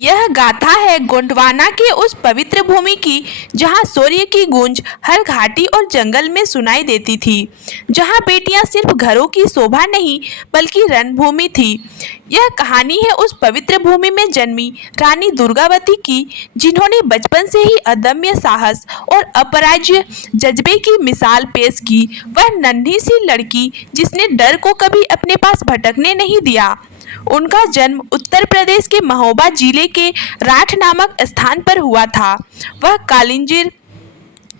यह गाथा है गोंडवाना के उस पवित्र भूमि की जहां सूर्य की गूंज हर घाटी और जंगल में सुनाई देती थी, जहां बेटियां सिर्फ घरों की शोभा नहीं बल्कि रणभूमि थी। यह कहानी है उस पवित्र भूमि में जन्मी रानी दुर्गावती की, जिन्होंने बचपन से ही अदम्य साहस और अपराज्य जज्बे की मिसाल पेश की। वह नन्ही सी लड़की जिसने डर को कभी अपने पास भटकने नहीं दिया। उनका जन्म उत्तर प्रदेश के महोबा जिले के राठ नामक स्थान पर हुआ था। वह कालिंजिर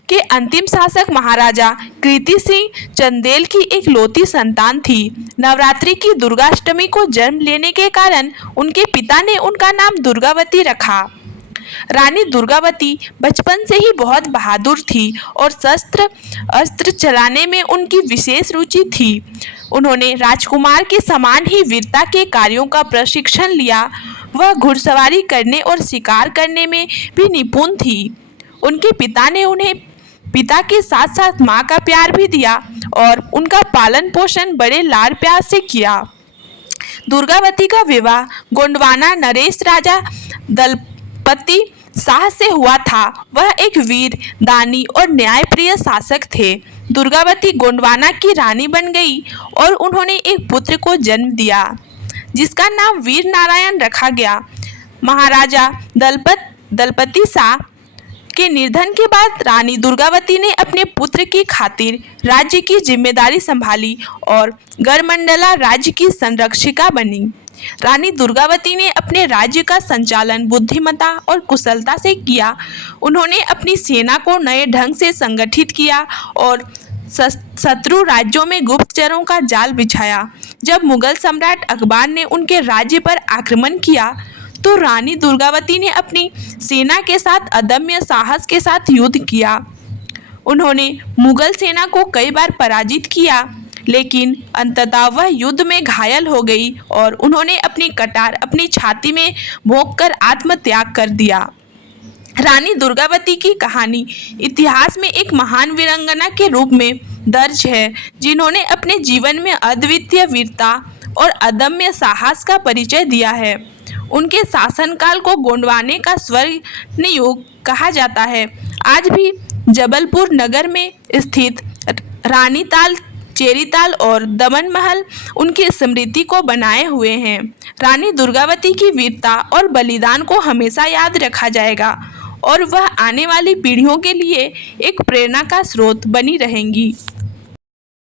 के अंतिम शासक महाराजा कीर्ति सिंह चंदेल की इकलौती संतान थी। नवरात्रि की दुर्गाष्टमी को जन्म लेने के कारण उनके पिता ने उनका नाम दुर्गावती रखा। रानी दुर्गावती बचपन से ही बहुत बहादुर थी और शस्त्र अस्त्र चलाने में उनकी विशेष रुचि थी। उन्होंने राजकुमार के समान ही वीरता के कार्यों का प्रशिक्षण लिया। वह घुड़सवारी करने और शिकार करने में भी निपुण थी। उनके पिता ने उन्हें पिता के साथ साथ माँ का प्यार भी दिया और उनका पालन पोषण बड़े लाड़ प्यार से किया। दुर्गावती का विवाह गोंडवाना नरेश राजा दलपति शाह से हुआ था। वह एक वीर, दानी और न्यायप्रिय शासक थे। दुर्गावती गोंडवाना की रानी बन गई और उन्होंने एक पुत्र को जन्म दिया जिसका नाम वीर नारायण रखा गया। महाराजा दलपति शाह के निधन के बाद रानी दुर्गावती ने अपने पुत्र की खातिर राज्य की जिम्मेदारी संभाली और गढ़मंडला राज्य की संरक्षिका बनी। रानी दुर्गावती ने अपने राज्य का संचालन बुद्धिमत्ता और कुशलता से किया। उन्होंने अपनी सेना को नए ढंग से संगठित किया और शत्रु राज्यों में गुप्तचरों का जाल बिछाया। जब मुगल सम्राट अकबर ने उनके राज्य पर आक्रमण किया तो रानी दुर्गावती ने अपनी सेना के साथ अदम्य साहस के साथ युद्ध किया। उन्होंने मुगल सेना को कई बार पराजित किया, लेकिन अंततः वह युद्ध में घायल हो गई और उन्होंने अपनी कटार अपनी छाती में भोंककर आत्मत्याग कर दिया। रानी दुर्गावती की कहानी इतिहास में एक महान वीरांगना के रूप में दर्ज है, जिन्होंने अपने जीवन में अद्वितीय वीरता और अदम्य साहस का परिचय दिया है। उनके शासनकाल को गोंडवाने का स्वर्ण युग कहा जाता है। आज भी जबलपुर नगर में स्थित रानीताल, चेरीताल और दमन महल उनकी स्मृति को बनाए हुए हैं। रानी दुर्गावती की वीरता और बलिदान को हमेशा याद रखा जाएगा और वह आने वाली पीढ़ियों के लिए एक प्रेरणा का स्रोत बनी रहेंगी।